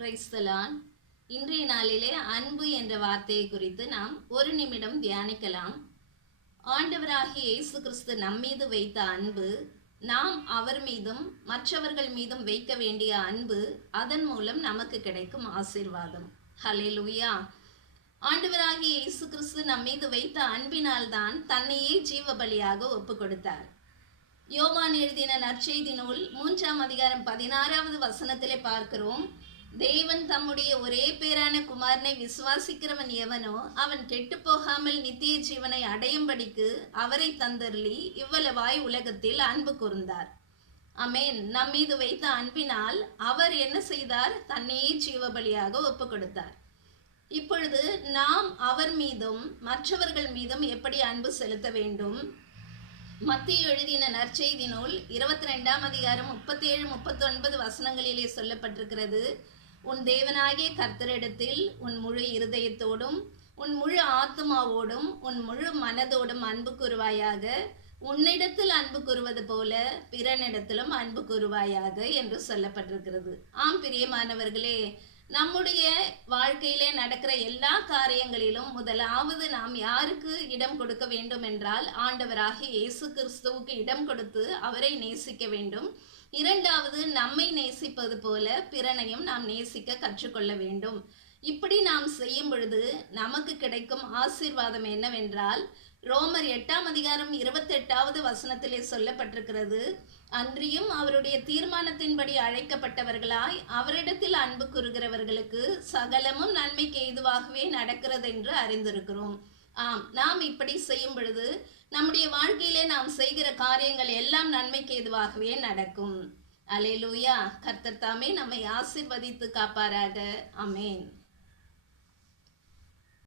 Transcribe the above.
கிரைஸ்தலான் இன்றைய நாளிலே அன்பு என்ற வார்த்தையை குறித்து நாம் ஒரு நிமிடம் தியானிக்கலாம். ஆண்டவராகிய இயேசு கிறிஸ்து நம்மீது வைத்த அன்பு, நாம் அவர் மீதும் மற்றவர்கள் மீதும் வைக்க வேண்டிய அன்பு, அதன் மூலம் நமக்கு கிடைக்கும் ஆசீர்வாதம். ஹல்லேலூயா. ஆண்டவராகிய இயேசு கிறிஸ்து நம்மீது வைத்த அன்பினால்தான் தன்னையே ஜீவ பலியாக ஒப்பு கொடுத்தார். யோவான் எழுதின நற்செய்தி நூல் 3ஆம் அதிகாரம் 16வது வசனத்திலே பார்க்கிறோம், தேவன் தம்முடைய ஒரே பேரான குமாரனை விசுவாசிக்கிறவன் எவனோ அவன் கெட்டு போகாமல் நித்திய ஜீவனை அடையும்படிக்கு அவரை தந்தருளி இவ்வளவாய் உலகத்தில் அன்பு கூர்ந்தார். ஆமென். நம்மீது வைத்த அன்பினால் அவர் என்ன செய்தார்? தன்னையே ஜீவபலியாக ஒப்பு கொடுத்தார். இப்பொழுது நாம் அவர் மீதும் மற்றவர்கள் மீதும் எப்படி அன்பு செலுத்த வேண்டும்? மத்தேயு எழுதின நற்செய்தி நூல் 22ஆம் அதிகாரம் 37-39 வசனங்களிலே சொல்லப்பட்டிருக்கிறது, உன் தேவனாகிய கர்த்தரிடத்தில் உன் முழு இருதயத்தோடும் உன் முழு ஆத்துமாவோடும் உன் முழு மனதோடும் அன்பு கூறுவாயாக, உன்னிடத்தில் அன்பு கூறுவது போல பிறனிடத்திலும் அன்பு கூறுவாயாக என்று சொல்லப்பட்டிருக்கிறது. ஆம் பிரியமானவர்களே, நம்முடைய வாழ்க்கையிலே நடக்கிற எல்லா காரியங்களிலும் முதலாவது நாம் யாருக்கு இடம் கொடுக்க வேண்டும் என்றால் ஆண்டவராகிய இயேசு கிறிஸ்துவுக்கு இடம் கொடுத்து அவரை நேசிக்க வேண்டும். இரண்டாவது, நம்மை நேசிப்பது போல பிறனையும் நாம் நேசிக்க கற்றுக்கொள்ள வேண்டும். இப்படி நாம் செய்யும் பொழுது நமக்கு கிடைக்கும் ஆசீர்வாதம் என்னவென்றால், ரோமர் 8ஆம் அதிகாரம் 28வது வசனத்திலே சொல்லப்பட்டிருக்கிறது, அன்றியும் அவருடைய தீர்மானத்தின்படி அழைக்கப்பட்டவர்களாய் அவரிடத்தில் அன்பு கூறுகிறவர்களுக்கு சகலமும் நன்மைக்கு ஏதுவாகவே நடக்கிறது என்று அறிந்திருக்கிறோம். ஆம், நாம் இப்படி செய்யும் பொழுது நம்முடைய வாழ்க்கையிலே நாம் செய்கிற காரியங்கள் எல்லாம் நன்மைக்கு ஏதுவாகவே நடக்கும். அல்லேலூயா. கர்த்தர் தாமே நம்மை ஆசீர்வதித்து காப்பாராக. ஆமென்.